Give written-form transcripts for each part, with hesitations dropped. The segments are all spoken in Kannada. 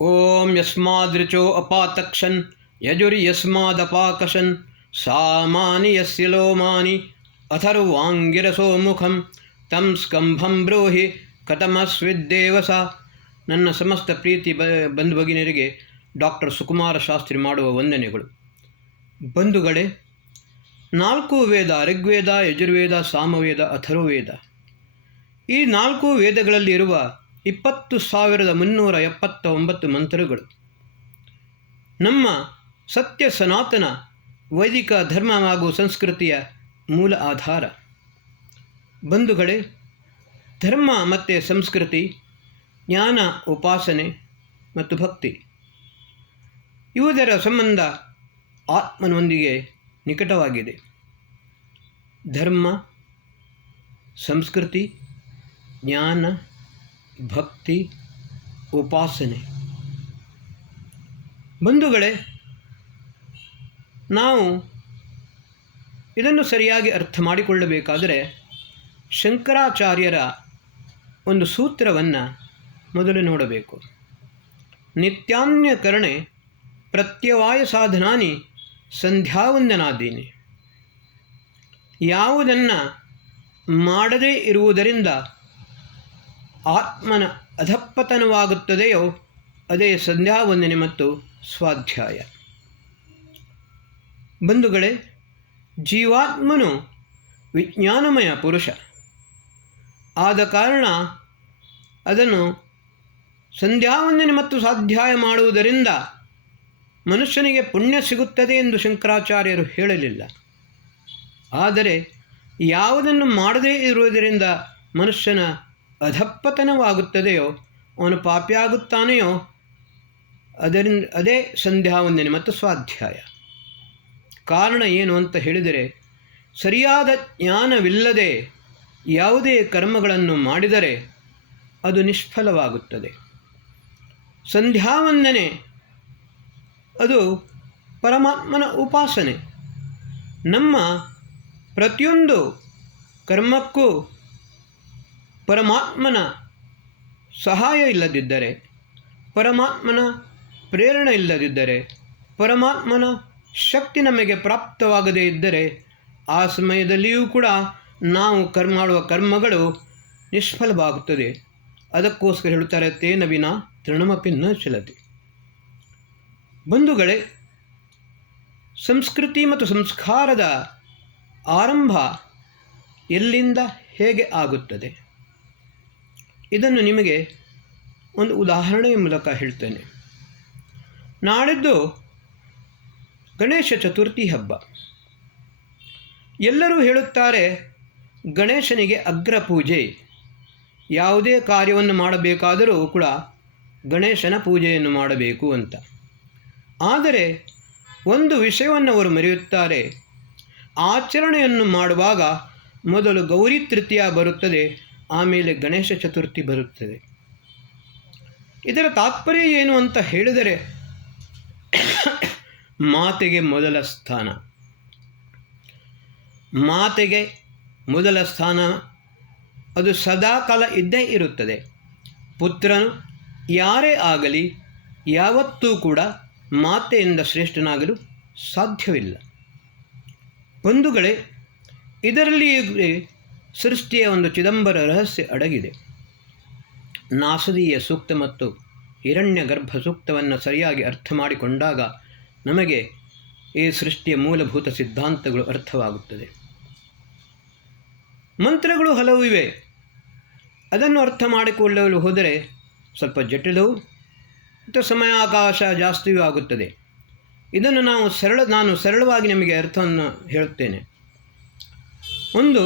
ಓಂ ಯಸ್ಮಾದೃಚೋ ಅಪಾತಕ್ಷನ್ ಯಜುರ್ಯಸ್ಮಾದಪಾಕಶನ್ ಸಾಮಾನಿ ಯಸ್ಯ ಲೋಮಾನಿ ಅಥರ್ವಾಂಗಿರಸೋ ಮುಖಂ ತಂ ಸ್ಕಂಭಂ ಬ್ರೂಹಿ ಕಥಮಸ್ವಿದ್ದೇವಸ. ನನ್ನ ಸಮಸ್ತ ಪ್ರೀತಿ ಬಂಧು ಭಗಿನಿಯರಿಗೆ ಡಾಕ್ಟರ್ ಸುಕುಮಾರ ಶಾಸ್ತ್ರಿ ಮಾಡುವ ವಂದನೆಗಳು. ಬಂಧುಗಳೇ, 4 ವೇದ, ಋಗ್ವೇದ, ಯಜುರ್ವೇದ, ಸಾಮವೇದ, ಅಥರ್ವವೇದ, ಈ 4 ವೇದಗಳಲ್ಲಿ ಇರುವ 20,379 ಮಂತ್ರಗಳು ನಮ್ಮ ಸತ್ಯ ಸನಾತನ ವೈದಿಕ ಧರ್ಮ ಹಾಗೂ ಸಂಸ್ಕೃತಿಯ ಮೂಲ ಆಧಾರ. ಬಂಧುಗಳೇ, ಧರ್ಮ ಮತ್ತು ಸಂಸ್ಕೃತಿ, ಜ್ಞಾನ, ಉಪಾಸನೆ ಮತ್ತು ಭಕ್ತಿ ಇವುದರ ಸಂಬಂಧ ಆತ್ಮನೊಂದಿಗೆ ನಿಕಟವಾಗಿದೆ. ಧರ್ಮ, ಸಂಸ್ಕೃತಿ, ಜ್ಞಾನ, ಭಕ್ತಿ, ಉಪಾಸನೆ. ಬಂಧುಗಳೇ, ನಾವು ಇದನ್ನು ಸರಿಯಾಗಿ ಅರ್ಥ ಮಾಡಿಕೊಳ್ಳಬೇಕಾದರೆ ಶಂಕರಾಚಾರ್ಯರ ಒಂದು ಸೂತ್ರವನ್ನು ಮೊದಲು ನೋಡಬೇಕು. ನಿತ್ಯಾನ್ಯಕರಣೆ ಪ್ರತ್ಯವಾಯ ಸಾಧನಾನಿ ಸಂಧ್ಯಾವಂದನಾದೀನಿ. ಯಾವುದನ್ನು ಮಾಡದೇ ಇರುವುದರಿಂದ ಆತ್ಮನ ಅಧಃಪತನವಾಗುತ್ತದೆಯೋ ಅದೇ ಸಂಧ್ಯಾವಂದನೆ ಮತ್ತು ಸ್ವಾಧ್ಯಾಯ. ಬಂಧುಗಳೇ, ಜೀವಾತ್ಮನು ವಿಜ್ಞಾನಮಯ ಪುರುಷ ಆದ ಕಾರಣ ಅದನ್ನು ಸಂಧ್ಯಾವಂದನೆ ಮತ್ತು ಸ್ವಾಧ್ಯಾಯ ಮಾಡುವುದರಿಂದ ಮನುಷ್ಯನಿಗೆ ಪುಣ್ಯ ಸಿಗುತ್ತದೆ ಎಂದು ಶಂಕರಾಚಾರ್ಯರು ಹೇಳಲಿಲ್ಲ. ಆದರೆ ಯಾವುದನ್ನು ಮಾಡದೇ ಇರುವುದರಿಂದ ಮನುಷ್ಯನ ಅಧಃಪತನವಾಗುತ್ತದೆಯೋ, ಅವನು ಪಾಪಿಯಾಗುತ್ತಾನೆಯೋ ಅದೇ ಸಂಧ್ಯಾವಂದನೆ ಮತ್ತು ಸ್ವಾಧ್ಯಾಯ. ಕಾರಣ ಏನು ಅಂತ ಹೇಳಿದರೆ, ಸರಿಯಾದ ಜ್ಞಾನವಿಲ್ಲದೆ ಯಾವುದೇ ಕರ್ಮಗಳನ್ನು ಮಾಡಿದರೆ ಅದು ನಿಷ್ಫಲವಾಗುತ್ತದೆ. ಸಂಧ್ಯಾವಂದನೆ ಅದು ಪರಮಾತ್ಮನ ಉಪಾಸನೆ. ನಮ್ಮ ಪ್ರತಿಯೊಂದು ಕರ್ಮಕ್ಕೂ ಪರಮಾತ್ಮನ ಸಹಾಯ ಇಲ್ಲದಿದ್ದರೆ, ಪರಮಾತ್ಮನ ಪ್ರೇರಣೆ ಇಲ್ಲದಿದ್ದರೆ, ಪರಮಾತ್ಮನ ಶಕ್ತಿ ನಮಗೆ ಪ್ರಾಪ್ತವಾಗದೇ ಇದ್ದರೆ ಆ ಸಮಯದಲ್ಲಿಯೂ ಕೂಡ ನಾವು ಮಾಡುವ ಕರ್ಮಗಳು ನಿಷ್ಫಲವಾಗುತ್ತದೆ. ಅದಕ್ಕೋಸ್ಕರ ಹೇಳುತ್ತಾರೆ, ತೇನ ವಿನಾ ತೃಣಮಪಿ ನ ಚಲತಿ. ಬಂಧುಗಳೇ, ಸಂಸ್ಕೃತಿ ಮತ್ತು ಸಂಸ್ಕಾರದ ಆರಂಭ ಎಲ್ಲಿಂದ ಹೇಗೆ ಆಗುತ್ತದೆ ಇದನ್ನು ನಿಮಗೆ ಒಂದು ಉದಾಹರಣೆಯ ಮೂಲಕ ಹೇಳ್ತೇನೆ. ನಾಳಿದ್ದು ಗಣೇಶ ಚತುರ್ಥಿ ಹಬ್ಬ. ಎಲ್ಲರೂ ಹೇಳುತ್ತಾರೆ ಗಣೇಶನಿಗೆ ಅಗ್ರ ಪೂಜೆ. ಯಾವುದೇ ಕಾರ್ಯವನ್ನು ಮಾಡಬೇಕಾದರೂ ಕೂಡ ಗಣೇಶನ ಪೂಜೆಯನ್ನು ಮಾಡಬೇಕು ಅಂತ. ಆದರೆ ಒಂದು ವಿಷಯವನ್ನು ಅವರು ಮರೆಯುತ್ತಾರೆ. ಆಚರಣೆಯನ್ನು ಮಾಡುವಾಗ ಮೊದಲು ಗೌರಿ ತೃತೀಯ ಬರುತ್ತದೆ, ಆಮೇಲೆ ಗಣೇಶ ಚತುರ್ಥಿ ಬರುತ್ತದೆ. ಇದರ ತಾತ್ಪರ್ಯ ಏನು ಅಂತ ಹೇಳಿದರೆ, ಮಾತೆಗೆ ಮೊದಲ ಸ್ಥಾನ. ಮಾತೆಗೆ ಮೊದಲ ಸ್ಥಾನ ಅದು ಸದಾಕಾಲ ಇದ್ದೇ ಇರುತ್ತದೆ. ಪುತ್ರನು ಯಾರೇ ಆಗಲಿ ಯಾವತ್ತೂ ಕೂಡ ಮಾತೆಯಿಂದ ಶ್ರೇಷ್ಠನಾಗಲು ಸಾಧ್ಯವಿಲ್ಲ. ಬಂಧುಗಳೇ, ಇದರಲ್ಲಿ ಸೃಷ್ಟಿಯ ಒಂದು ಚಿದಂಬರ ರಹಸ್ಯ ಅಡಗಿದೆ. ನಾಸದೀಯ ಸೂಕ್ತ ಮತ್ತು ಹಿರಣ್ಯ ಗರ್ಭ ಸೂಕ್ತವನ್ನು ಸರಿಯಾಗಿ ಅರ್ಥ ಮಾಡಿಕೊಂಡಾಗ ನಮಗೆ ಈ ಸೃಷ್ಟಿಯ ಮೂಲಭೂತ ಸಿದ್ಧಾಂತಗಳು ಅರ್ಥವಾಗುತ್ತದೆ. ಮಂತ್ರಗಳು ಹಲವು ಇವೆ. ಅದನ್ನು ಅರ್ಥ ಮಾಡಿಕೊಳ್ಳಲು ಹೋದರೆ ಸ್ವಲ್ಪ ಜಟಿಲವು ಮತ್ತು ಸಮಯಾವಕಾಶ ಜಾಸ್ತಿಯೂ ಆಗುತ್ತದೆ. ಇದನ್ನು ನಾನು ಸರಳವಾಗಿ ನಿಮಗೆ ಅರ್ಥವನ್ನು ಹೇಳುತ್ತೇನೆ. ಒಂದು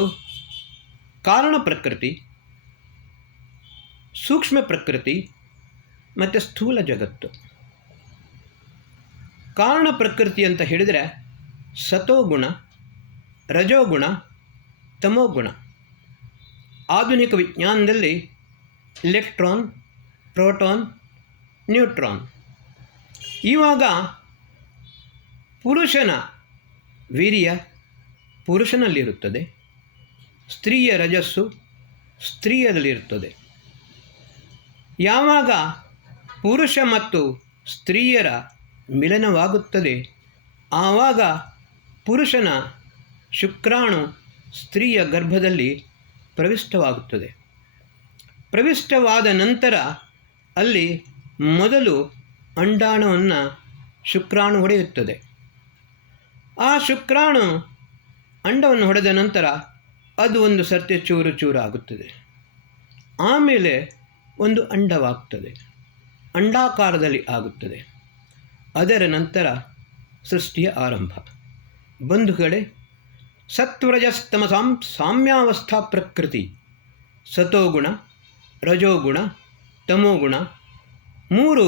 ಕಾರಣ ಪ್ರಕೃತಿ, ಸೂಕ್ಷ್ಮ ಪ್ರಕೃತಿ ಮತ್ತು ಸ್ಥೂಲ ಜಗತ್ತು. ಕಾರಣ ಪ್ರಕೃತಿ ಅಂತ ಹೇಳಿದರೆ ಸತೋಗುಣ, ರಜೋಗುಣ, ತಮೋಗುಣ. ಆಧುನಿಕ ವಿಜ್ಞಾನದಲ್ಲಿ ಇಲೆಕ್ಟ್ರಾನ್, ಪ್ರೋಟಾನ್, ನ್ಯೂಟ್ರಾನ್. ಇವಾಗ ಪುರುಷನ ವೀರ್ಯ ಪುರುಷನಲ್ಲಿರುತ್ತದೆ, ಸ್ತ್ರೀಯ ರಜಸ್ಸು ಸ್ತ್ರೀಯದಲ್ಲಿರುತ್ತದೆ. ಯಾವಾಗ ಪುರುಷ ಮತ್ತು ಸ್ತ್ರೀಯರ ಮಿಲನವಾಗುತ್ತದೆ. ಆವಾಗ ಪುರುಷನ ಶುಕ್ರಾಣು ಸ್ತ್ರೀಯ ಗರ್ಭದಲ್ಲಿ ಪ್ರವಿಷ್ಟವಾಗುತ್ತದೆ. ಪ್ರವಿಷ್ಟವಾದ ನಂತರ ಅಲ್ಲಿ ಮೊದಲು ಅಂಡಾಣುವನ್ನು ಶುಕ್ರಾಣು ಹೊಡೆಯುತ್ತದೆ. ಆ ಶುಕ್ರಾಣು ಅಂಡವನ್ನು ಹೊಡೆದ ನಂತರ ಅದು ಒಂದು ಸರ್ತಿ ಚೂರು ಚೂರು ಆಗುತ್ತದೆ. ಆಮೇಲೆ ಒಂದು ಅಂಡವಾಗ್ತದೆ, ಅಂಡಾಕಾರದಲ್ಲಿ ಆಗುತ್ತದೆ. ಅದರ ನಂತರ ಸೃಷ್ಟಿಯ ಆರಂಭ. ಬಂಧುಗಳೇ, ಸತ್ವರಜಸ್ತಮಸಾಂ ಸಾಮ್ಯಾವಸ್ಥಾ ಪ್ರಕೃತಿ, ಸತೋಗುಣ, ರಜೋಗುಣ, ತಮೋಗುಣ ಮೂರು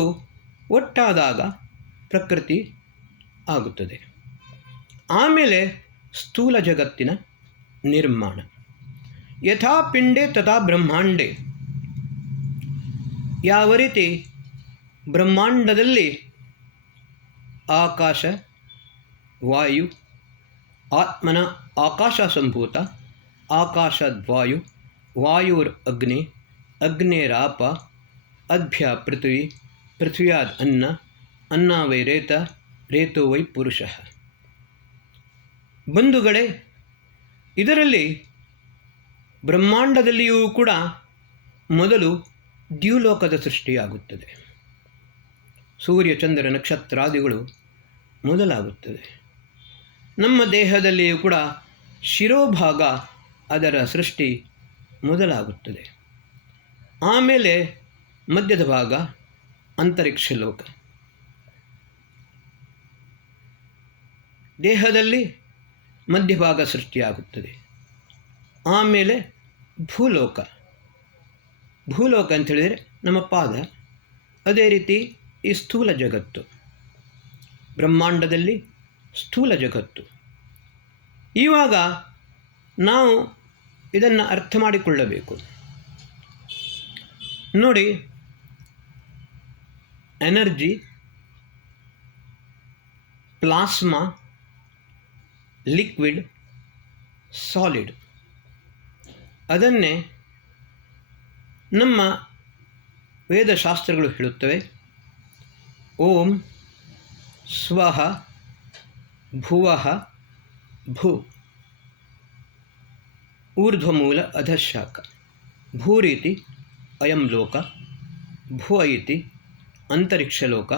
ಒಟ್ಟಾದಾಗ ಪ್ರಕೃತಿ ಆಗುತ್ತದೆ. ಆಮೇಲೆ ಸ್ಥೂಲ ಜಗತ್ತಿನ ನಿರ್ಮಾಣ. ಯಥಾ ಪಿಂಡೆ ತಥಾ ಬ್ರಹ್ಮಾಂಡೆ. ಯಾವ ರೀತಿ ಬ್ರಹ್ಮಾಂಡದಲ್ಲಿ ಆಕಾಶ, ವಾಯು, ಆತ್ಮನ ಆಕಾಶ ಸಂಭೂತ, ಆಕಾಶದ್ವಾಯು, ವಾಯುರ್ ಅಗ್ನಿ, ಅಗ್ನೇರಾಪ, ಅಭ್ಯ ಪೃಥ್ವಿ, ಪೃಥ್ವ್ಯಾದ್ ಅನ್ನ, ಅನ್ನ ವೈ ರೇತ, ರೇತೋ ವೈ ಪುರುಷ. ಬಂಧುಗಳೇ, ಇದರಲ್ಲಿ ಬ್ರಹ್ಮಾಂಡದಲ್ಲಿಯೂ ಕೂಡ ಮೊದಲು ದ್ಯುಲೋಕದ ಸೃಷ್ಟಿಯಾಗುತ್ತದೆ. ಸೂರ್ಯ, ಚಂದ್ರ, ನಕ್ಷತ್ರಾದಿಗಳು ಮೊದಲಾಗುತ್ತದೆ. ನಮ್ಮ ದೇಹದಲ್ಲಿಯೂ ಕೂಡ ಶಿರೋಭಾಗ, ಅದರ ಸೃಷ್ಟಿ ಮೊದಲಾಗುತ್ತದೆ. ಆಮೇಲೆ ಮಧ್ಯದ ಭಾಗ ಅಂತರಿಕ್ಷ ಲೋಕ. ದೇಹದಲ್ಲಿ ಮಧ್ಯಭಾಗ ಸೃಷ್ಟಿಯಾಗುತ್ತದೆ. ಆಮೇಲೆ ಭೂಲೋಕ. ಭೂಲೋಕ ಅಂಥೇಳಿದರೆ ನಮ್ಮ ಪಾದ. ಅದೇ ರೀತಿ ಈ ಸ್ಥೂಲ ಜಗತ್ತು, ಬ್ರಹ್ಮಾಂಡದಲ್ಲಿ ಸ್ಥೂಲ ಜಗತ್ತು. ಇವಾಗ ನಾವು ಇದನ್ನು ಅರ್ಥ ಮಾಡಿಕೊಳ್ಳಬೇಕು. ನೋಡಿ, ಎನರ್ಜಿ, ಪ್ಲಾಸ್ಮಾ, ಲಿಕ್ವಿಡ್, ಸಾಲಿಡ್. ಅದನ್ನೇ ನಮ್ಮ ವೇದಶಾಸ್ತ್ರಗಳು ಹೇಳುತ್ತವೆ. ಓಂ ಸ್ವಃ ಭುವಃ ಭೂ, ಊರ್ಧ್ವಮೂಲ ಅಧಃಶಾಖ. ಭೂರೀತಿ ಅಯಂ ಲೋಕ, ಭುವ ಇತಿ ಅಂತರಿಕ್ಷಲೋಕ,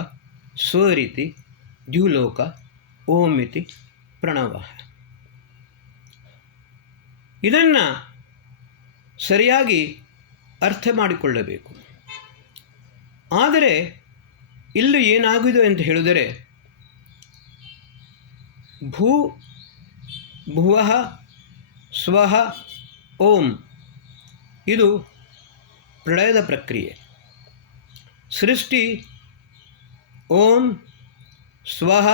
ಸ್ವರೀತಿ ದ್ಯುಲೋಕ, ಓಂ ಇತಿ ಪ್ರಣವ. ಇದನ್ನು ಸರಿಯಾಗಿ ಅರ್ಥ ಮಾಡಿಕೊಳ್ಳಬೇಕು. ಆದರೆ ಇಲ್ಲಿ ಏನಾಗಿದೆ ಅಂತ ಹೇಳಿದರೆ, ಭುವಃ ಸ್ವಃ ಓಂ ಇದು ಪ್ರಳಯದ ಪ್ರಕ್ರಿಯೆ. ಸೃಷ್ಟಿ ಓಂ ಸ್ವಃ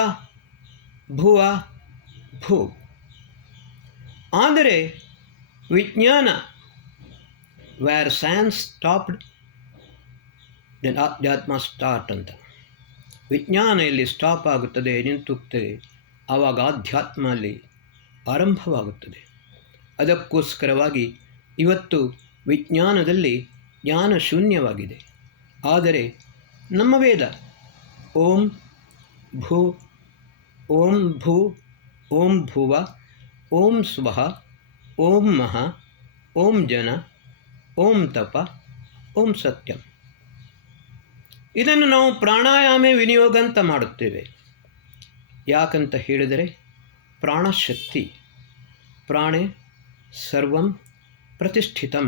ಭುವ ಭೂ. ಆದರೆ ವಿಜ್ಞಾನ, ವ್ಯಾರ್ ಸೈನ್ಸ್ ಸ್ಟಾಪ್ಡ್ ದೆನ್ ಆಧ್ಯಾತ್ಮ ಸ್ಟಾರ್ಟ್ ಅಂತ. ವಿಜ್ಞಾನ ಇಲ್ಲಿ ಸ್ಟಾಪ್ ಆಗುತ್ತದೆ, ನಿಂತುತ್ತದೆ, ಆವಾಗ ಆಧ್ಯಾತ್ಮ ಅಲ್ಲಿ ಆರಂಭವಾಗುತ್ತದೆ. ಅದಕ್ಕೋಸ್ಕರವಾಗಿ ಇವತ್ತು ವಿಜ್ಞಾನದಲ್ಲಿ ಜ್ಞಾನ ಶೂನ್ಯವಾಗಿದೆ. ಆದರೆ ನಮ್ಮ ವೇದ ಓಂ ಭೂ, ಓಂ ಭೂ, ಓಂ ಭುವ, ಓಂ ಸ್ವಃ, ಓಂ ಮಹ, ಓಂ ಜನ, ಓಂ ತಪ, ಓಂ ಸತ್ಯಂ. ಇದನ್ನು ನಾವು ಪ್ರಾಣಾಯಾಮ ವಿನಿಯೋಗ ಅಂತ ಮಾಡುತ್ತೇವೆ. ಯಾಕಂತ ಹೇಳಿದರೆ ಪ್ರಾಣಶಕ್ತಿ, ಪ್ರಾಣೇ ಸರ್ವಂ ಪ್ರತಿಷ್ಠಿತಂ.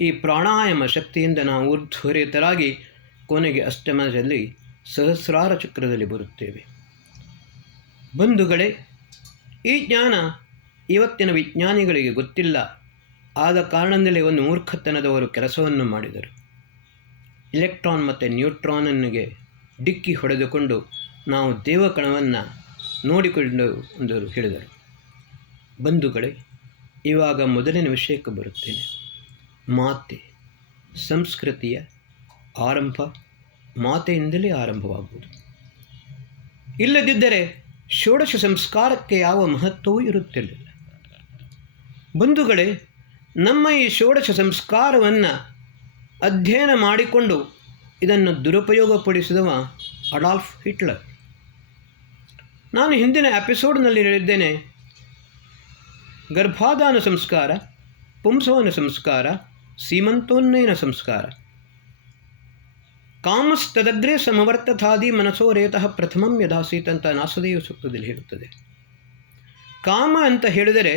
ಈ ಪ್ರಾಣಾಯಾಮ ಶಕ್ತಿಯಿಂದ ನಾವು ಊರ್ಧ್ವರೇತರಾಗಿ ಕೊನೆಗೆ ಅಷ್ಟಮದಲ್ಲಿ ಸಹಸ್ರಾರ ಚಕ್ರದಲ್ಲಿ ಬರುತ್ತೇವೆ. ಬಂಧುಗಳೇ, ಈ ಜ್ಞಾನ ಇವತ್ತಿನ ವಿಜ್ಞಾನಿಗಳಿಗೆ ಗೊತ್ತಿಲ್ಲ. ಆದ ಕಾರಣದಲ್ಲೇ ಒಂದು ಮೂರ್ಖತನದವರು ಕೆಲಸವನ್ನು ಮಾಡಿದರು. ಇಲೆಕ್ಟ್ರಾನ್ ಮತ್ತು ನ್ಯೂಟ್ರಾನನ್ನಿಗೆ ಡಿಕ್ಕಿ ಹೊಡೆದುಕೊಂಡು ನಾವು ದೇವಕಣವನ್ನು ನೋಡಿಕೊಂಡು ಎಂದು ಹೇಳಿದರು. ಬಂಧುಗಳೇ, ಇವಾಗ ಮೊದಲಿನ ವಿಷಯಕ್ಕೆ ಬರುತ್ತೇನೆ. ಮಾತೆ, ಸಂಸ್ಕೃತಿಯ ಆರಂಭ ಮಾತೆಯಿಂದಲೇ ಆರಂಭವಾಗುವುದು. ಇಲ್ಲದಿದ್ದರೆ ಷೋಡಶ ಸಂಸ್ಕಾರಕ್ಕೆ ಯಾವ ಮಹತ್ವವೂ ಇರುತ್ತಿರಲಿಲ್ಲ. ಬಂಧುಗಳೇ, ನಮ್ಮ ಈ ಷೋಡಶ ಸಂಸ್ಕಾರವನ್ನು ಅಧ್ಯಯನ ಮಾಡಿಕೊಂಡು ಇದನ್ನು ದುರುಪಯೋಗಪಡಿಸಿದವ ಅಡಾಲ್ಫ್ ಹಿಟ್ಲರ್. ನಾನು ಹಿಂದಿನ ಎಪಿಸೋಡ್ನಲ್ಲಿ ಹೇಳಿದ್ದೇನೆ, ಗರ್ಭಾಧಾನ ಸಂಸ್ಕಾರ, ಪುಂಸವನ ಸಂಸ್ಕಾರ, ಸೀಮಂತೋನ್ನಯನ ಸಂಸ್ಕಾರ. ಕಾಮಸ್ತದಗ್ರೇ ಸಮವರ್ತಥಾದಿ ಮನಸೋ ರೇತಃ ಪ್ರಥಮಂ ಯದಾಸೀತ್ ಅಂತ ನಾಸದೇವ ಸೂಕ್ತದಲ್ಲಿ ಹೇಳುತ್ತದೆ. ಕಾಮ ಅಂತ ಹೇಳಿದರೆ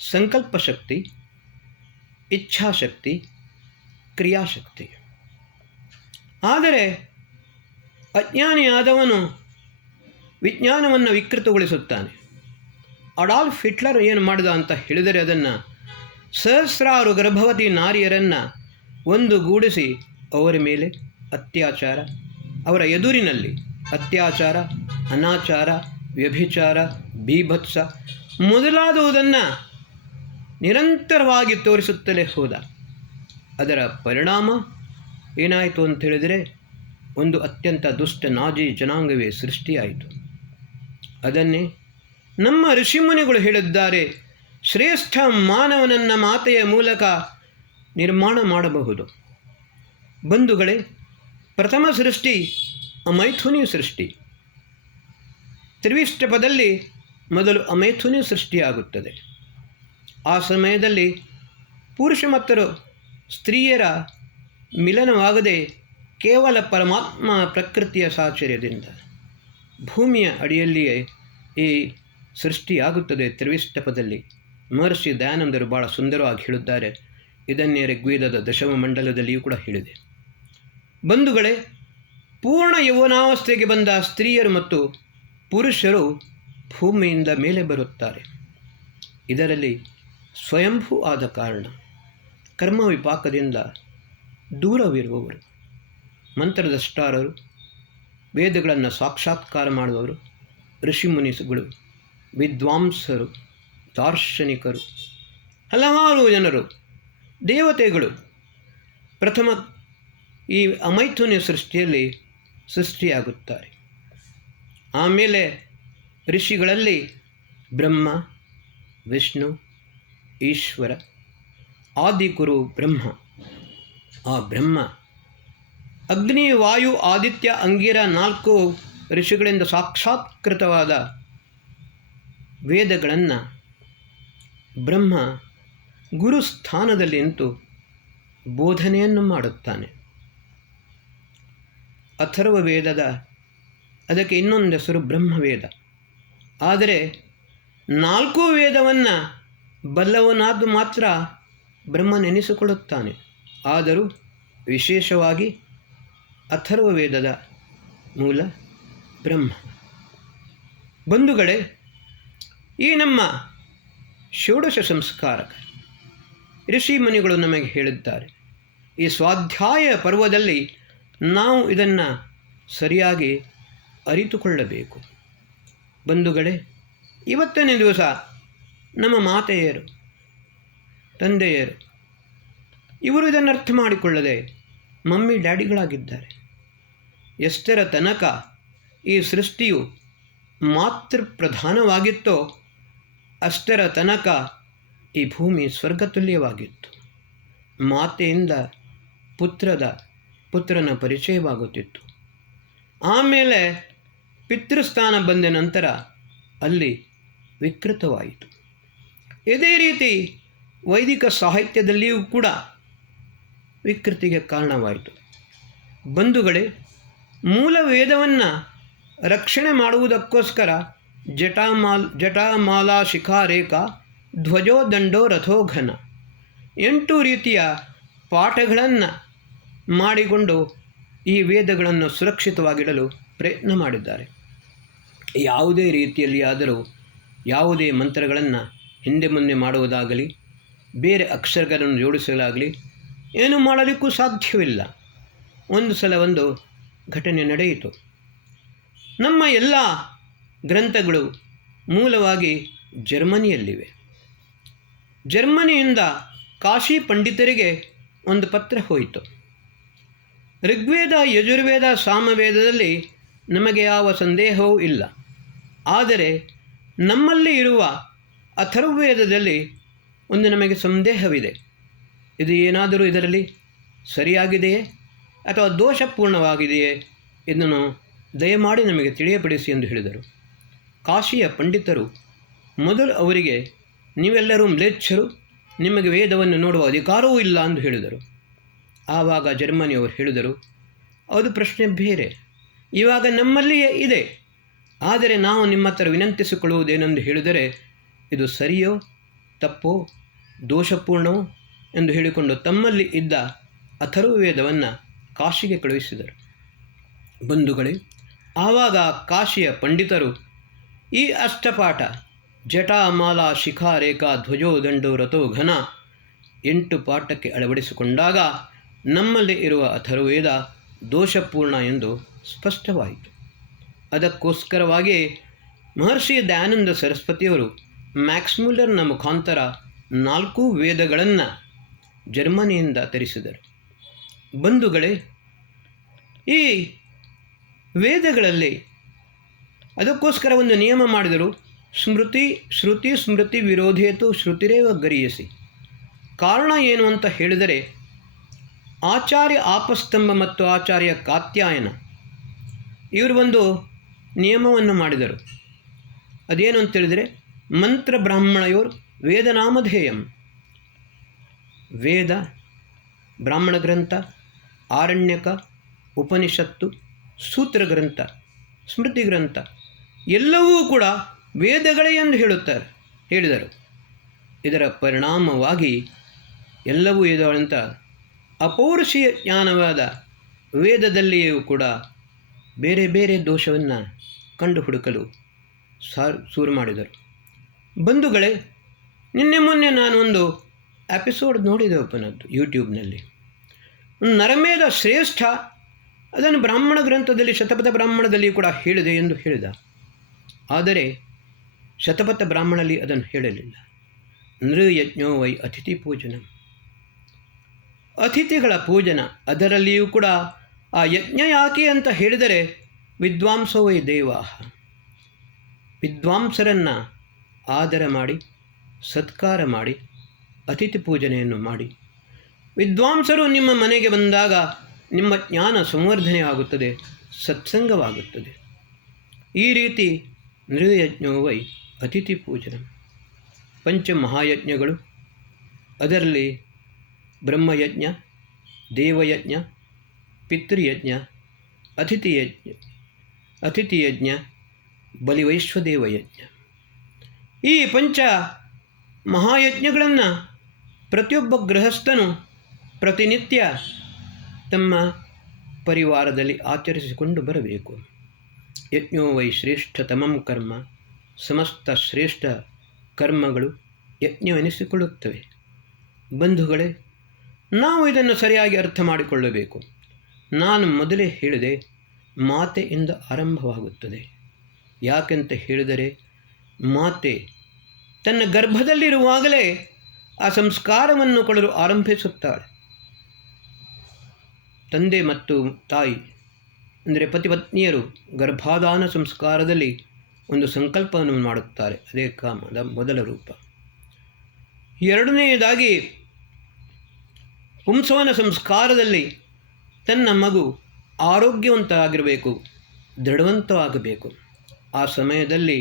ಸಂಕಲ್ಪ ಶಕ್ತಿ, ಇಚ್ಛಾಶಕ್ತಿ, ಕ್ರಿಯಾಶಕ್ತಿ. ಆದರೆ ಅಜ್ಞಾನಿಯಾದವನು ವಿಜ್ಞಾನವನ್ನು ವಿಕೃತಗೊಳಿಸುತ್ತಾನೆ. ಅಡಾಲ್ಫ್ ಹಿಟ್ಲರ್ ಏನು ಮಾಡಿದ ಅಂತ ಹೇಳಿದರೆ, ಅದನ್ನು ಸಹಸ್ರಾರು ಗರ್ಭವತಿ ನಾರಿಯರನ್ನು ಒಂದುಗೂಡಿಸಿ ಅವರ ಮೇಲೆ ಅತ್ಯಾಚಾರ, ಅವರ ಎದುರಿನಲ್ಲಿ ಅತ್ಯಾಚಾರ, ಅನಾಚಾರ, ವ್ಯಭಿಚಾರ, ಬೀಭತ್ಸ ಮೊದಲಾದುವುದನ್ನು ನಿರಂತರವಾಗಿ ತೋರಿಸುತ್ತಲೇ ಹೋದ. ಅದರ ಪರಿಣಾಮ ಏನಾಯಿತು ಅಂತ ಹೇಳಿದರೆ, ಒಂದು ಅತ್ಯಂತ ದುಷ್ಟ ನಾಜಿ ಜನಾಂಗವೇ ಸೃಷ್ಟಿಯಾಯಿತು. ಅದನ್ನೇ ನಮ್ಮ ಋಷಿಮುನಿಗಳು ಹೇಳಿದ್ದಾರೆ, ಶ್ರೇಷ್ಠ ಮಾನವನನ್ನು ಮಾತೆಯ ಮೂಲಕ ನಿರ್ಮಾಣ ಮಾಡಬಹುದು. ಬಂಧುಗಳೇ, ಪ್ರಥಮ ಸೃಷ್ಟಿ ಅಮೈಥುನಿ ಸೃಷ್ಟಿ. ತ್ರಿವಿಷ್ಟಪದಲ್ಲಿ ಮೊದಲು ಅಮೈಥುನಿ ಸೃಷ್ಟಿಯಾಗುತ್ತದೆ. ಆ ಸಮಯದಲ್ಲಿ ಪುರುಷ ಮತ್ತು ಸ್ತ್ರೀಯರ ಮಿಲನವಾಗದೆ ಕೇವಲ ಪರಮಾತ್ಮ ಪ್ರಕೃತಿಯ ಸಾಹಚರ್ಯದಿಂದ ಭೂಮಿಯ ಅಡಿಯಲ್ಲಿಯೇ ಈ ಸೃಷ್ಟಿಯಾಗುತ್ತದೆ. ತ್ರಿವಿಷ್ಟಪದಲ್ಲಿ ಮಹರ್ಷಿ ದಯಾನಂದರು ಭಾಳ ಸುಂದರವಾಗಿ ಹೇಳಿದ್ದಾರೆ. ಇದನ್ನೇ ಋಗ್ವೇದದ ದಶಮ ಮಂಡಲದಲ್ಲಿಯೂ ಕೂಡ ಹೇಳಿದೆ. ಬಂಧುಗಳೇ, ಪೂರ್ಣ ಯೌವನಾವಸ್ಥೆಗೆ ಬಂದ ಸ್ತ್ರೀಯರು ಮತ್ತು ಪುರುಷರು ಭೂಮಿಯಿಂದ ಮೇಲೆ ಬರುತ್ತಾರೆ. ಇದರಲ್ಲಿ ಸ್ವಯಂಭೂ ಆದ ಕಾರಣ ಕರ್ಮ ವಿಪಾಕದಿಂದ ದೂರವಿರುವವರು, ಮಂತ್ರದಷ್ಟಾರರು, ವೇದಗಳನ್ನು ಸಾಕ್ಷಾತ್ಕಾರ ಮಾಡುವವರು, ಋಷಿಮುನಿಗಳು, ವಿದ್ವಾಂಸರು, ದಾರ್ಶನಿಕರು, ಹಲವಾರು ಜನರು, ದೇವತೆಗಳು ಪ್ರಥಮ ಈ ಅಮೈಥುನ್ಯ ಸೃಷ್ಟಿಯಲ್ಲಿ ಸೃಷ್ಟಿಯಾಗುತ್ತಾರೆ. ಆಮೇಲೆ ಋಷಿಗಳಲ್ಲಿ ಬ್ರಹ್ಮ, ವಿಷ್ಣು, ಈಶ್ವರ, ಆದಿಗುರು ಬ್ರಹ್ಮ. ಆ ಬ್ರಹ್ಮ ಅಗ್ನಿ, ವಾಯು, ಆದಿತ್ಯ, ಅಂಗಿರ 4 ಋಷಿಗಳಿಂದ ಸಾಕ್ಷಾತ್ಕೃತವಾದ ವೇದಗಳನ್ನು ಬ್ರಹ್ಮ ಗುರುಸ್ಥಾನದಲ್ಲಿ ನಿಂತು ಬೋಧನೆಯನ್ನು ಮಾಡುತ್ತಾನೆ. ಅಥರ್ವ ವೇದದ ಅದಕ್ಕೆ ಇನ್ನೊಂದು ಹೆಸರು ಬ್ರಹ್ಮವೇದ. ಆದರೆ 4 ವೇದವನ್ನು ಬಲ್ಲವನಾದ್ದು ಮಾತ್ರ ಬ್ರಹ್ಮನೆನಿಸಿಕೊಳ್ಳುತ್ತಾನೆ. ಆದರೂ ವಿಶೇಷವಾಗಿ ಅಥರ್ವ ವೇದದ ಮೂಲ ಬ್ರಹ್ಮ. ಬಂಧುಗಳೇ, ಈ ನಮ್ಮ ಷೋಡಶ ಸಂಸ್ಕಾರಕ ಋಷಿ ಮುನಿಗಳು ನಮಗೆ ಹೇಳಿದ್ದಾರೆ. ಈ ಸ್ವಾಧ್ಯಾಯ ಪರ್ವದಲ್ಲಿ ನಾವು ಇದನ್ನು ಸರಿಯಾಗಿ ಅರಿತುಕೊಳ್ಳಬೇಕು. ಬಂಧುಗಳೇ, ಇವತ್ತಿನ ದಿವಸ ನಮ್ಮ ಮಾತೆಯರು, ತಂದೆಯರು ಇವರು ಇದನ್ನು ಅರ್ಥ ಮಾಡಿಕೊಳ್ಳದೆ ಮಮ್ಮಿ ಡ್ಯಾಡಿಗಳಾಗಿದ್ದಾರೆ. ಎಷ್ಟರ ತನಕ ಈ ಸೃಷ್ಟಿಯು ಮಾತೃ ಪ್ರಧಾನವಾಗಿತ್ತೋ ಅಷ್ಟರ ತನಕ ಈ ಭೂಮಿ ಸ್ವರ್ಗತುಲ್ಯವಾಗಿತ್ತು. ಮಾತೆಯಿಂದ ಪುತ್ರನ ಪರಿಚಯವಾಗುತ್ತಿತ್ತು. ಆಮೇಲೆ ಪಿತೃಸ್ಥಾನ ಬಂದ ನಂತರ ಅಲ್ಲಿ ವಿಕೃತವಾಯಿತು. ಇದೇ ರೀತಿ ವೈದಿಕ ಸಾಹಿತ್ಯದಲ್ಲಿಯೂ ಕೂಡ ವಿಕೃತಿಗೆ ಕಾರಣವಾಯಿತು. ಬಂಧುಗಳೇ, ಮೂಲ ವೇದವನ್ನು ರಕ್ಷಣೆ ಮಾಡುವುದಕ್ಕೋಸ್ಕರ ಜಟಾಮಾಲಾ ಶಿಖಾರೇಖಾ ಧ್ವಜೋ ದಂಡೋ ರಥೋ ಘನ 8 ರೀತಿಯ ಪಾಠಗಳನ್ನು ಮಾಡಿಕೊಂಡು ಈ ವೇದಗಳನ್ನು ಸುರಕ್ಷಿತವಾಗಿಡಲು ಪ್ರಯತ್ನ ಮಾಡಿದ್ದಾರೆ. ಯಾವುದೇ ರೀತಿಯಲ್ಲಿ ಆದರೂ ಯಾವುದೇ ಮಂತ್ರಗಳನ್ನು ಹಿಂದೆ ಮುಂದೆ ಮಾಡುವುದಾಗಲಿ, ಬೇರೆ ಅಕ್ಷರಗಳನ್ನು ಜೋಡಿಸಲಾಗಲಿ ಏನು ಮಾಡಲಿಕ್ಕೂ ಸಾಧ್ಯವಿಲ್ಲ. ಒಂದು ಸಲ ಒಂದು ಘಟನೆ ನಡೆಯಿತು. ನಮ್ಮ ಎಲ್ಲ ಗ್ರಂಥಗಳು ಮೂಲವಾಗಿ ಜರ್ಮನಿಯಲ್ಲಿವೆ. ಜರ್ಮನಿಯಿಂದ ಕಾಶಿ ಪಂಡಿತರಿಗೆ ಒಂದು ಪತ್ರ ಹೋಯಿತು. ಋಗ್ವೇದ, ಯಜುರ್ವೇದ, ಸಾಮವೇದದಲ್ಲಿ ನಮಗೆ ಯಾವ ಸಂದೇಹವೂ ಇಲ್ಲ. ಆದರೆ ನಮ್ಮಲ್ಲಿ ಇರುವ ಅಥರ್ವವೇದದಲ್ಲಿ ಒಂದು ನಮಗೆ ಸಂದೇಹವಿದೆ. ಇದು ಏನಾದರೂ ಇದರಲ್ಲಿ ಸರಿಯಾಗಿದೆಯೇ ಅಥವಾ ದೋಷಪೂರ್ಣವಾಗಿದೆಯೇ ಇದನ್ನು ದಯಮಾಡಿ ನಮಗೆ ತಿಳಿಯಪಡಿಸಿ ಎಂದು ಹೇಳಿದರು. ಕಾಶಿಯ ಪಂಡಿತರು ಮೊದಲು ಅವರಿಗೆ ನೀವೆಲ್ಲರೂ ಮ್ಲೇಚ್ಛರು, ನಿಮಗೆ ವೇದವನ್ನು ನೋಡುವ ಅಧಿಕಾರವೂ ಇಲ್ಲ ಎಂದು ಹೇಳಿದರು. ಆವಾಗ ಜರ್ಮನಿಯವರು ಹೇಳಿದರು, ಅದು ಪ್ರಶ್ನೆ ಬೇರೆ, ಇವಾಗ ನಮ್ಮಲ್ಲಿಯೇ ಇದೆ, ಆದರೆ ನಾವು ನಿಮ್ಮ ಹತ್ರ ವಿನಂತಿಸಿಕೊಳ್ಳುವುದೇನೆಂದು ಹೇಳಿದರೆ ಇದು ಸರಿಯೋ ತಪ್ಪೋ ದೋಷಪೂರ್ಣವೋ ಎಂದು ಹೇಳಿಕೊಂಡು ತಮ್ಮಲ್ಲಿ ಇದ್ದ ಅಥರ್ವವೇದವನ್ನು ಕಾಶಿಗೆ ಕಳುಹಿಸಿದರು. ಬಂಧುಗಳೇ, ಆವಾಗ ಕಾಶಿಯ ಪಂಡಿತರು ಈ ಅಷ್ಟಪಾಠ ಜಟಾಮಾಲಾ ಶಿಖಾರೇಖಾ ಧ್ವಜೋ ದಂಡೋ ರಥೋ ಘನ 8 ಪಾಠಕ್ಕೆ ಅಳವಡಿಸಿಕೊಂಡಾಗ ನಮ್ಮಲ್ಲಿ ಇರುವ ಅಥರ್ವವೇದ ದೋಷಪೂರ್ಣ ಎಂದು ಸ್ಪಷ್ಟವಾಯಿತು. ಅದಕ್ಕೋಸ್ಕರವಾಗಿ ಮಹರ್ಷಿ ದಯಾನಂದ ಸರಸ್ವತಿಯವರು ಮ್ಯಾಕ್ಸ್ ಮುಲ್ಲರ್ನ ಮುಖಾಂತರ 4 ವೇದಗಳನ್ನು ಜರ್ಮನಿಯಿಂದ ತರಿಸಿದರು. ಬಂಧುಗಳೇ, ಈ ವೇದಗಳಲ್ಲಿ ಅದಕ್ಕೋಸ್ಕರ ಒಂದು ನಿಯಮ ಮಾಡಿದರು, ಶ್ರುತಿ ಸ್ಮೃತಿ ವಿರೋಧೇತು ಶ್ರುತಿರೇವ ಗರೀಯಸಿ. ಕಾರಣ ಏನು ಅಂತ ಹೇಳಿದರೆ, ಆಚಾರ್ಯ ಆಪಸ್ತಂಭ ಮತ್ತು ಆಚಾರ್ಯ ಕಾತ್ಯಾಯನ ಇವರು ಒಂದು ನಿಯಮವನ್ನು ಮಾಡಿದರು. ಅದೇನು ಅಂತೇಳಿದರೆ, ಮಂತ್ರ ಬ್ರಾಹ್ಮಣಯೋರ್ ವೇದನಾಮಧೇಯಂ. ವೇದ, ಬ್ರಾಹ್ಮಣ ಗ್ರಂಥ, ಆರಣ್ಯಕ, ಉಪನಿಷತ್ತು, ಸೂತ್ರ ಗ್ರಂಥ, ಸ್ಮೃತಿ ಗ್ರಂಥ ಎಲ್ಲವೂ ಕೂಡ ವೇದಗಳೇ ಎಂದು ಹೇಳಿದರು. ಇದರ ಪರಿಣಾಮವಾಗಿ ಎಲ್ಲವೂ ಇರುವಂಥ ಅಪೌರುಷೀಯ ಜ್ಞಾನವಾದ ವೇದದಲ್ಲಿಯೂ ಕೂಡ ಬೇರೆ ಬೇರೆ ದೋಷವನ್ನು ಕಂಡು ಹುಡುಕಲು ಶುರು ಮಾಡಿದರು. ಬಂಧುಗಳೇ, ನಿನ್ನೆ ಮೊನ್ನೆ ನಾನು ಒಂದು ಎಪಿಸೋಡ್ ನೋಡಿದೆ ಒಬ್ಬನದ್ದು ಯೂಟ್ಯೂಬ್ನಲ್ಲಿ. ನರಮೇಧ ಶ್ರೇಷ್ಠ ಅದನ್ನು ಬ್ರಾಹ್ಮಣ ಗ್ರಂಥದಲ್ಲಿ ಶತಪಥ ಬ್ರಾಹ್ಮಣದಲ್ಲಿ ಕೂಡ ಹೇಳಿದೆ ಎಂದು ಹೇಳಿದ. ಆದರೆ ಶತಪಥ ಬ್ರಾಹ್ಮಣಲ್ಲಿ ಅದನ್ನು ಹೇಳಲಿಲ್ಲ. ನೃಯಜ್ಞೋ ವೈ ಅತಿಥಿ ಪೂಜನ, ಅತಿಥಿಗಳ ಪೂಜನ. ಅದರಲ್ಲಿಯೂ ಕೂಡ ಆ ಯಜ್ಞ ಯಾಕೆ ಅಂತ ಹೇಳಿದರೆ, ವಿದ್ವಾಂಸೋ ವೈ ದೇವಾಹ, ವಿದ್ವಾಂಸರನ್ನು ಆದರ ಮಾಡಿ ಸತ್ಕಾರ ಮಾಡಿ ಅತಿಥಿ ಪೂಜನೆಯನ್ನು ಮಾಡಿ. ವಿದ್ವಾಂಸರು ನಿಮ್ಮ ಮನೆಗೆ ಬಂದಾಗ ನಿಮ್ಮ ಜ್ಞಾನ ಸಂವರ್ಧನೆ ಆಗುತ್ತದೆ, ಸತ್ಸಂಗವಾಗುತ್ತದೆ. ಈ ರೀತಿ ನೃಯಜ್ಞೋ ವೈ ಅತಿಥಿ ಪೂಜನ. ಪಂಚಮಹಾಯಜ್ಞಗಳು, ಅದರಲ್ಲಿ ಬ್ರಹ್ಮಯಜ್ಞ, ದೇವಯಜ್ಞ, ಪಿತೃಯಜ್ಞ, ಅತಿಥಿಯಜ್ಞ, ಬಲಿವೈಶ್ವದೇವಯಜ್ಞ. ಈ ಪಂಚ ಮಹಾಯಜ್ಞಗಳನ್ನು ಪ್ರತಿಯೊಬ್ಬ ಗೃಹಸ್ಥನು ಪ್ರತಿನಿತ್ಯ ತಮ್ಮ ಪರಿವಾರದಲ್ಲಿ ಆಚರಿಸಿಕೊಂಡು ಬರಬೇಕು. ಯಜ್ಞೋ ವೈ ಶ್ರೇಷ್ಠತಮಂ ಕರ್ಮ, ಸಮಸ್ತ ಶ್ರೇಷ್ಠ ಕರ್ಮಗಳು ಯಜ್ಞವೆನಿಸಿಕೊಳ್ಳುತ್ತವೆ. ಬಂಧುಗಳೇ, ನಾವು ಇದನ್ನು ಸರಿಯಾಗಿ ಅರ್ಥ ಮಾಡಿಕೊಳ್ಳಬೇಕು. ನಾನು ಮೊದಲೇ ಹೇಳಿದೆ, ಮಾತೆಯಿಂದ ಆರಂಭವಾಗುತ್ತದೆ. ಯಾಕೆಂತ ಹೇಳಿದರೆ, ಮಾತೆ ತನ್ನ ಗರ್ಭದಲ್ಲಿರುವಾಗಲೇ ಆ ಸಂಸ್ಕಾರವನ್ನು ಕೊಡಲು ಆರಂಭಿಸುತ್ತಾಳೆ. ತಂದೆ ಮತ್ತು ತಾಯಿ ಅಂದರೆ ಪತಿಪತ್ನಿಯರು ಗರ್ಭಾಧಾನ ಸಂಸ್ಕಾರದಲ್ಲಿ ಒಂದು ಸಂಕಲ್ಪವನ್ನು ಮಾಡುತ್ತಾರೆ. ಅದೇ ಕಾಮದ ಮೊದಲ ರೂಪ. ಎರಡನೆಯದಾಗಿ ಪುಂಸವನ ಸಂಸ್ಕಾರದಲ್ಲಿ ತನ್ನ ಮಗು ಆರೋಗ್ಯವಂತವಾಗಿರಬೇಕು, ದೃಢವಂತವಾಗಬೇಕು. ಆ ಸಮಯದಲ್ಲಿ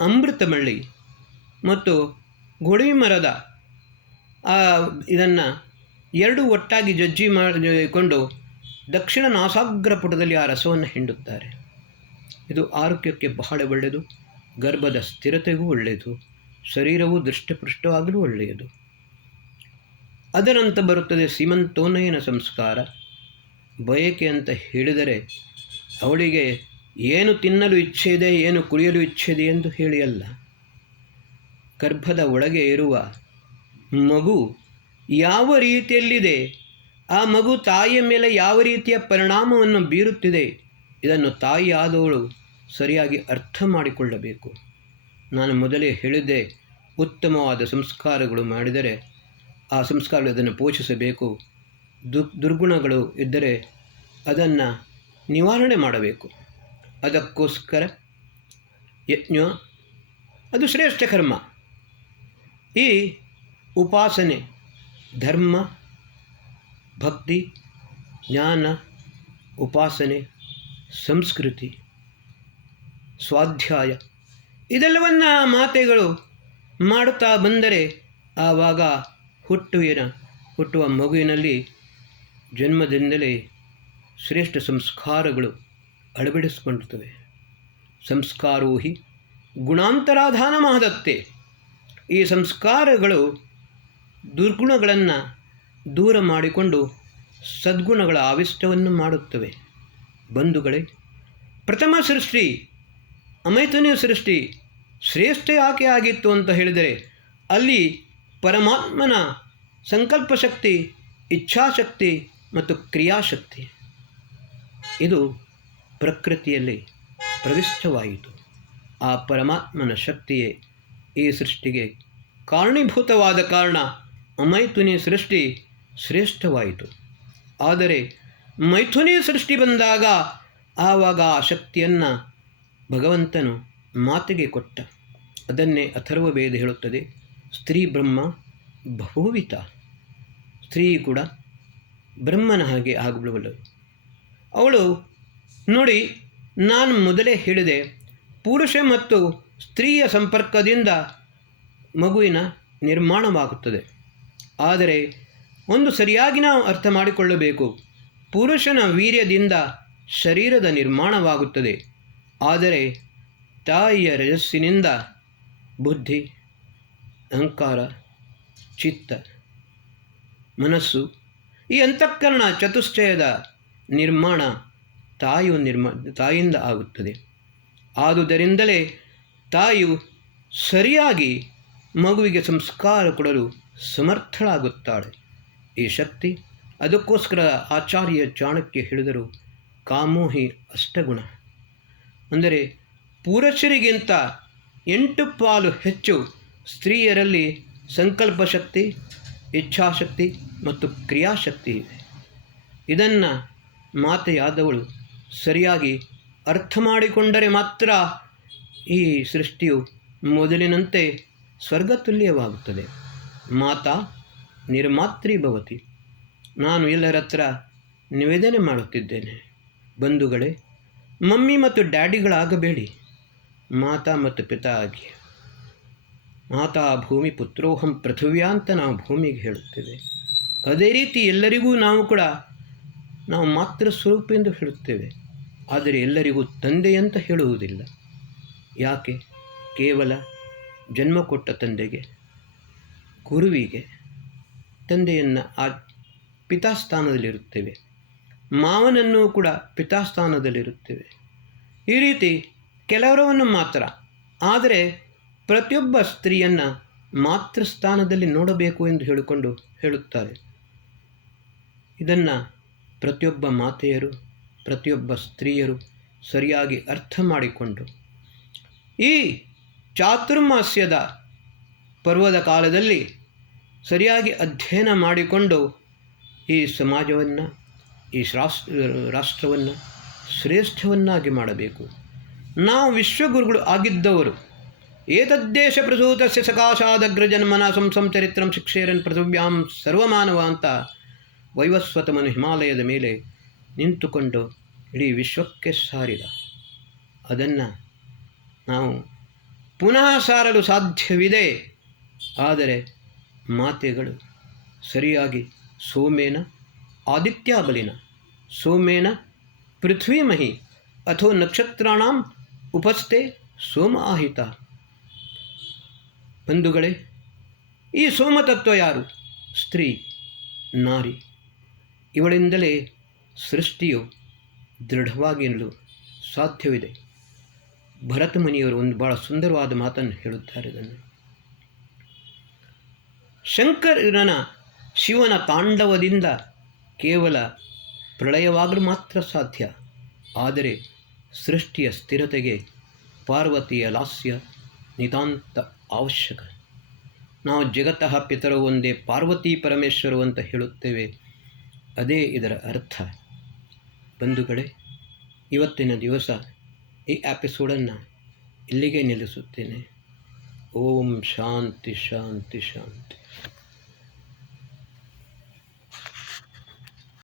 ಅಮೃತಬಳ್ಳಿ ಮತ್ತು ಗೋಡವಿ ಮರದ ಇದನ್ನು ಎರಡು ಒಟ್ಟಾಗಿ ಜಜ್ಜಿ ಮಾಡಿಕೊಂಡು ದಕ್ಷಿಣ ನಾಸಾಗ್ರ ಪುಟದಲ್ಲಿ ಆ ರಸವನ್ನು ಹಿಂಡುತ್ತಾರೆ. ಇದು ಆರೋಗ್ಯಕ್ಕೆ ಬಹಳ ಒಳ್ಳೆಯದು, ಗರ್ಭದ ಸ್ಥಿರತೆಗೂ ಒಳ್ಳೆಯದು, ಶರೀರವು ದೃಷ್ಟಪುಷ್ಟವಾಗಲೂ ಒಳ್ಳೆಯದು. ಅದರಂತೆ ಬರುತ್ತದೆ ಸೀಮಂತೋನ್ನಯನ ಸಂಸ್ಕಾರ. ಬಯಕೆ ಅಂತ ಹೇಳಿದರೆ ಅವಳಿಗೆ ಏನು ತಿನ್ನಲು ಇಚ್ಛೆ ಇದೆ, ಏನು ಕುಡಿಯಲು ಇಚ್ಛೆ ಇದೆ ಎಂದು ಹೇಳಿ ಅಲ್ಲ. ಗರ್ಭದ ಒಳಗೆ ಇರುವ ಮಗು ಯಾವ ರೀತಿಯಲ್ಲಿದೆ, ಆ ಮಗು ತಾಯಿಯ ಮೇಲೆ ಯಾವ ರೀತಿಯ ಪರಿಣಾಮವನ್ನು ಬೀರುತ್ತಿದೆ, ಇದನ್ನು ತಾಯಿಯಾದವಳು ಸರಿಯಾಗಿ ಅರ್ಥ ಮಾಡಿಕೊಳ್ಳಬೇಕು. ನಾನು ಮೊದಲೇ ಹೇಳಿದ್ದೆ, ಉತ್ತಮವಾದ ಸಂಸ್ಕಾರಗಳು ಮಾಡಿದರೆ ಆ ಸಂಸ್ಕಾರಗಳು ಅದನ್ನು ಪೋಷಿಸಬೇಕು. ದುರ್ಗುಣಗಳು ಇದ್ದರೆ ಅದನ್ನು ನಿವಾರಣೆ ಮಾಡಬೇಕು. ಅದಕ್ಕೋಸ್ಕರ ಯಜ್ಞ ಅದು ಶ್ರೇಷ್ಠ ಕರ್ಮ. ಈ ಉಪಾಸನೆ ಧರ್ಮ, ಭಕ್ತಿ, ಜ್ಞಾನ, ಉಪಾಸನೆ, ಸಂಸ್ಕೃತಿ, ಸ್ವಾಧ್ಯಾಯ ಇದೆಲ್ಲವನ್ನು ಮಾತೆಗಳು ಮಾಡುತ್ತಾ ಬಂದರೆ ಆವಾಗ ಹುಟ್ಟುವ ಮಗುವಿನಲ್ಲಿ ಜನ್ಮದಿಂದಲೇ ಶ್ರೇಷ್ಠ ಸಂಸ್ಕಾರಗಳು ಅಳವಡಿಸಿಕೊಂಡಿರುತ್ತವೆ. ಸಂಸ್ಕಾರೋ ಹಿ ಗುಣಾಂತರಾಧಾನ ಮಹದತ್ತೆ. ಈ ಸಂಸ್ಕಾರಗಳು ದುರ್ಗುಣಗಳನ್ನು ದೂರ ಮಾಡಿಕೊಂಡು ಸದ್ಗುಣಗಳ ಆವಿಷ್ಟವನ್ನು ಮಾಡುತ್ತವೆ. ಬಂಧುಗಳೇ, ಪ್ರಥಮ ಸೃಷ್ಟಿ ಅಮೈಥುನಿಯ ಸೃಷ್ಟಿ ಶ್ರೇಷ್ಠ ಯಾಕೆ ಆಗಿತ್ತು ಅಂತ ಹೇಳಿದರೆ ಅಲ್ಲಿ ಪರಮಾತ್ಮನ ಸಂಕಲ್ಪಶಕ್ತಿ, ಇಚ್ಛಾಶಕ್ತಿ ಮತ್ತು ಕ್ರಿಯಾಶಕ್ತಿ ಇದು ಪ್ರಕೃತಿಯಲ್ಲಿ ಪ್ರವಿಷ್ಟವಾಯಿತು. ಆ ಪರಮಾತ್ಮನ ಶಕ್ತಿಯೇ ಈ ಸೃಷ್ಟಿಗೆ ಕಾರಣೀಭೂತವಾದ ಕಾರಣ ಅಮೈಥುನಿ ಸೃಷ್ಟಿ ಶ್ರೇಷ್ಠವಾಯಿತು. ಆದರೆ ಮೈಥುನಿ ಸೃಷ್ಟಿ ಬಂದಾಗ ಆವಾಗ ಆ ಶಕ್ತಿಯನ್ನು ಭಗವಂತನು ಮಾತೆಗೆ ಕೊಟ್ಟ. ಅದನ್ನೇ ಅಥರ್ವ ವೇದ ಹೇಳುತ್ತದೆ, ಸ್ತ್ರೀ ಬ್ರಹ್ಮ ಬಹುವಿತ. ಸ್ತ್ರೀ ಕೂಡ ಬ್ರಹ್ಮನ ಹಾಗೆ ಆಗಿಬಿಡುವಳು. ಅವಳು ನೋಡಿ, ನಾನು ಮೊದಲೇ ಹೇಳಿದೆ, ಪುರುಷ ಮತ್ತು ಸ್ತ್ರೀಯ ಸಂಪರ್ಕದಿಂದ ಮಗುವಿನ ನಿರ್ಮಾಣವಾಗುತ್ತದೆ. ಆದರೆ ಒಂದು ಸರಿಯಾಗಿ ನಾವು ಅರ್ಥ ಮಾಡಿಕೊಳ್ಳಬೇಕು, ಪುರುಷನ ವೀರ್ಯದಿಂದ ಶರೀರದ ನಿರ್ಮಾಣವಾಗುತ್ತದೆ. ಆದರೆ ತಾಯಿಯ ರಜಸ್ಸಿನಿಂದ ಬುದ್ಧಿ, ಅಹಂಕಾರ, ಚಿತ್ತ, ಮನಸ್ಸು ಈ ಅಂತಃಕರಣ ಚತುಷ್ಟಯದ ನಿರ್ಮಾಣ ತಾಯಿಯಿಂದ ಆಗುತ್ತದೆ. ಆದುದರಿಂದಲೇ ತಾಯಿಯು ಸರಿಯಾಗಿ ಮಗುವಿಗೆ ಸಂಸ್ಕಾರ ಕೊಡಲು ಸಮರ್ಥಳಾಗುತ್ತಾಳೆ. ಈ ಶಕ್ತಿ, ಅದಕ್ಕೋಸ್ಕರ ಆಚಾರ್ಯ ಚಾಣಕ್ಯ ಹೇಳಿದರು, ಕಾಮೋಹಿ ಅಷ್ಟಗುಣ. ಅಂದರೆ ಪುರುಷರಿಗಿಂತ 8 ಪಾಲು ಹೆಚ್ಚು ಸ್ತ್ರೀಯರಲ್ಲಿ ಸಂಕಲ್ಪಶಕ್ತಿ, ಇಚ್ಛಾಶಕ್ತಿ ಮತ್ತು ಕ್ರಿಯಾಶಕ್ತಿ ಇದೆ. ಇದನ್ನು ಮಾತೆಯಾದವಳು ಸರಿಯಾಗಿ ಅರ್ಥ ಮಾಡಿಕೊಂಡರೆ ಮಾತ್ರ ಈ ಸೃಷ್ಟಿಯು ಮೊದಲಿನಂತೆ ಸ್ವರ್ಗತುಲ್ಯವಾಗುತ್ತದೆ. ಮಾತಾ ನಿರ್ಮಾತ್ರಿ ಭವತಿ. ನಾನು ಎಲ್ಲರ ಹತ್ರ ನಿವೇದನೆ ಮಾಡುತ್ತಿದ್ದೇನೆ, ಬಂಧುಗಳೇ, ಮಮ್ಮಿ ಮತ್ತು ಡ್ಯಾಡಿಗಳಾಗಬೇಡಿ, ಮಾತಾ ಮತ್ತು ಪಿತಾ ಆಗಿ. ಮಾತಾ ಭೂಮಿ ಪುತ್ರೋಹಂ ಪೃಥಿವ್ಯಾ ಅಂತ ನಾವು ಭೂಮಿಗೆ ಹೇಳುತ್ತೇವೆ. ಅದೇ ರೀತಿ ಎಲ್ಲರಿಗೂ ನಾವು ಮಾತೃ ಸ್ವರೂಪ ಎಂದು ಹೇಳುತ್ತೇವೆ. ಆದರೆ ಎಲ್ಲರಿಗೂ ತಂದೆಯಂತ ಹೇಳುವುದಿಲ್ಲ. ಯಾಕೆ? ಕೇವಲ ಜನ್ಮ ಕೊಟ್ಟ ತಂದೆಗೆ, ಗುರುವಿಗೆ ತಂದೆಯನ್ನು ಆ ಪಿತಾಸ್ಥಾನದಲ್ಲಿರುತ್ತೇವೆ, ಮಾವನನ್ನು ಕೂಡ ಪಿತಾಸ್ಥಾನದಲ್ಲಿರುತ್ತೇವೆ. ಈ ರೀತಿ ಕೆಲವರನ್ನು ಮಾತ್ರ. ಆದರೆ ಪ್ರತಿಯೊಬ್ಬ ಸ್ತ್ರೀಯನ್ನು ಮಾತೃಸ್ಥಾನದಲ್ಲಿ ನೋಡಬೇಕು ಎಂದು ಹೇಳಿಕೊಂಡು ಹೇಳುತ್ತಾರೆ. ಇದನ್ನು ಪ್ರತಿಯೊಬ್ಬ ಮಾತೆಯರು, ಪ್ರತಿಯೊಬ್ಬ ಸ್ತ್ರೀಯರು ಸರಿಯಾಗಿ ಅರ್ಥ ಮಾಡಿಕೊಂಡು ಈ ಚಾತುರ್ಮಾಸ್ಯದ ಪರ್ವದ ಕಾಲದಲ್ಲಿ ಸರಿಯಾಗಿ ಅಧ್ಯಯನ ಮಾಡಿಕೊಂಡು ಈ ಸಮಾಜವನ್ನು, ಈ ರಾಷ್ಟ್ರವನ್ನು ಶ್ರೇಷ್ಠವನ್ನಾಗಿ ಮಾಡಬೇಕು. ನಾವು ವಿಶ್ವಗುರುಗಳು ಆಗಿದ್ದವರು. ಏತದ್ದೇಶ ಪ್ರಸೂತಸ್ಯ ಸಕಾಶಾದಗ್ರಜನ್ಮನ ಸಂಚರಿತ್ರಂ ಶಿಕ್ಷೇರನ್ ಪೃಥಿವ್ಯಾಂ ಸರ್ವಮಾನವ ಅಂತ ವೈವಸ್ವತಮನು ಹಿಮಾಲಯದ ಮೇಲೆ ನಿಂತುಕೊಂಡು ಇಡೀ ವಿಶ್ವಕ್ಕೆ ಸಾರಿದ. ಅದನ್ನು ನಾವು ಪುನಃ ಸಾರಲು ಸಾಧ್ಯವಿದೆ. ಆದರೆ ಮಾತೆಗಳು ಸರಿಯಾಗಿ ಸೋಮೇನ ಆದಿತ್ಯಾಬಲಿನ, ಸೋಮೇನ ಪೃಥ್ವೀಮಹಿ ಅಥೋ ನಕ್ಷತ್ರಾಣಾಂ ಉಪಸ್ಥೆ ಸೋಮ ಆಹಿತ. ಬಂಧುಗಳೇ, ಈ ಸೋಮತತ್ವ ಯಾರು? ಸ್ತ್ರೀ, ನಾರಿ. ಇವಳಿಂದಲೇ ಸೃಷ್ಟಿಯು ದೃಢವಾಗಿ ನಿಲ್ಲಲು ಸಾಧ್ಯವಿದೆ. ಭರತ ಮುನಿಯವರು ಒಂದು ಭಾಳ ಸುಂದರವಾದ ಮಾತನ್ನು ಹೇಳುತ್ತಾರೆ. ಇದನ್ನು ಶಿವನ ತಾಂಡವದಿಂದ ಕೇವಲ ಪ್ರಳಯವಾಗಲು ಮಾತ್ರ ಸಾಧ್ಯ. ಆದರೆ ಸೃಷ್ಟಿಯ ಸ್ಥಿರತೆಗೆ ಪಾರ್ವತಿಯ ಲಾಸ್ಯ ನಿತಾಂತ ಅವಶ್ಯಕ. ನಾವು ಜಗತಃ ಪಿತರೋ ಒಂದೇ ಪಾರ್ವತಿ ಪರಮೇಶ್ವರು ಅಂತ ಹೇಳುತ್ತೇವೆ. ಅದೇ ಇದರ ಅರ್ಥ. ಬಂಧುಗಳೇ, ಇವತ್ತಿನ ದಿವಸ ಈ ಎಪಿಸೋಡನ್ನು ಇಲ್ಲಿಗೆ ನಿಲ್ಲಿಸುತ್ತೇನೆ. ಓಂ ಶಾಂತಿ ಶಾಂತಿ ಶಾಂತಿ.